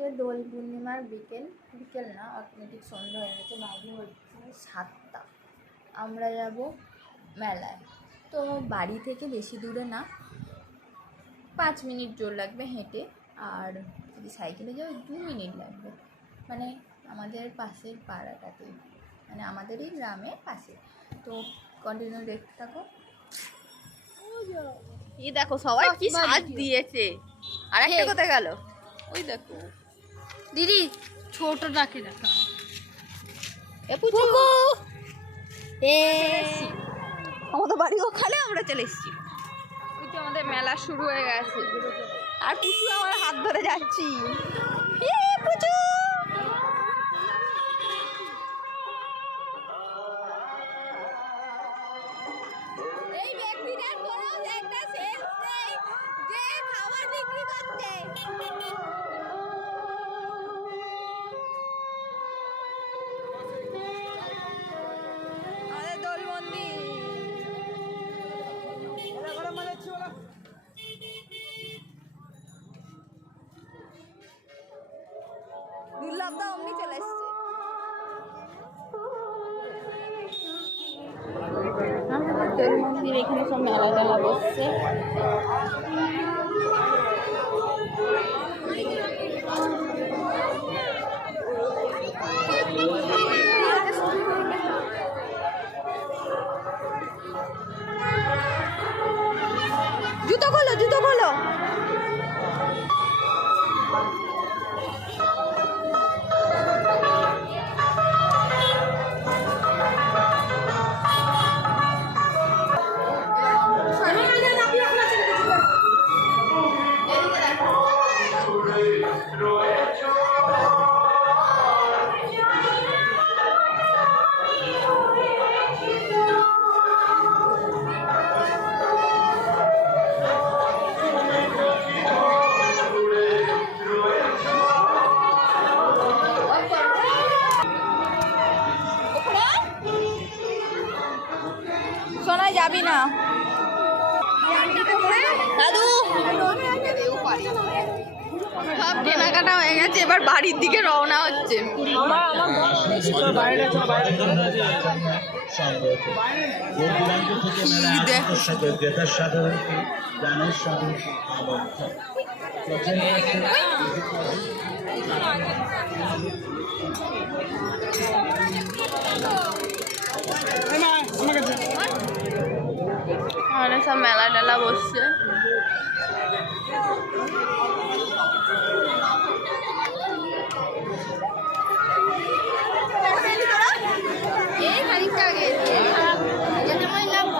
হচ্ছে দোল পূর্ণিমার বিকেল না, অটোমেটিক সন্ধ্যা হয়ে গেছে, বাজে হচ্ছে 7টা। আমরা যাব মেলায়। তো বাড়ি থেকে বেশি দূরে না, 5 মিনিট জোর লাগবে হেঁটে, আর যদি সাইকেলে যাও 2 মিনিট লাগবে, মানে আমাদের পাশের পাড়াটাতেই, মানে আমাদেরই গ্রামের পাশে। তো কন্টিনিউ দেখতে থাকো। এই দেখো সবাই কি সাজ দিয়েছে, আর একটা কোথায় গেল? ওই দেখো দিদি ছোটটাকে দেখা। আমাদের বাড়ি ওখানে, আমরা চলে এসেছি। ওই তো আমাদের মেলা শুরু হয়ে গেছে, আর পুচু আমার হাত ধরে যাচ্ছি। পুচু এই ব্যক্তিটার কোনো একটা সেন্স নেই যে খাবার বিক্রি করছে। আমাদের দোল মন্দির দুর্লভদা অমনি চলে এসছে। আমাদের দোল মন্দির, এখানে সব মেলা টেলা বসছে। জুতো খোলো, জুতো খোলো। শোনা যাবি না দাদু, সব কেনাকাটা হয়ে গেছে, এবার বাড়ির দিকে রওনা হচ্ছে। অনেক সব মেলা টেলা বসছে।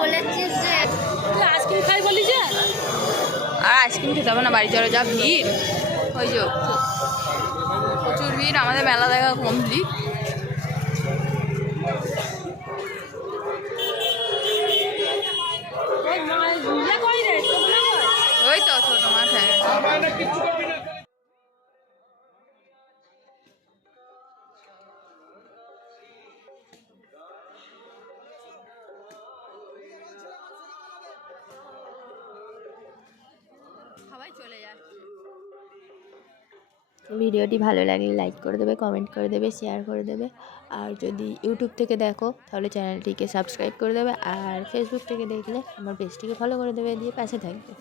বলেছিস যে আইসক্রিম খাই বলি যে, আর আইসক্রিম খেতে হবে না, বাড়ি চলে, যা ভিড়। ওই যে প্রচুর ভিড়, আমাদের মেলা দেখা কমপ্লিট। ওই তো ছোট মাছ হয়ে গেছে। সবাই চলে যাচ্ছে। ভিডিওটি ভালো লাগলে লাইক করে দেবে, কমেন্ট করে দেবে, শেয়ার করে দেবে। আর যদি ইউটিউব থেকে দেখো তাহলে চ্যানেলটিকে সাবস্ক্রাইব করে দেবে, আর ফেসবুক থেকে দেখলে আমার পেজটিকে ফলো করে দেবে, দিয়ে পাশে থাকবে।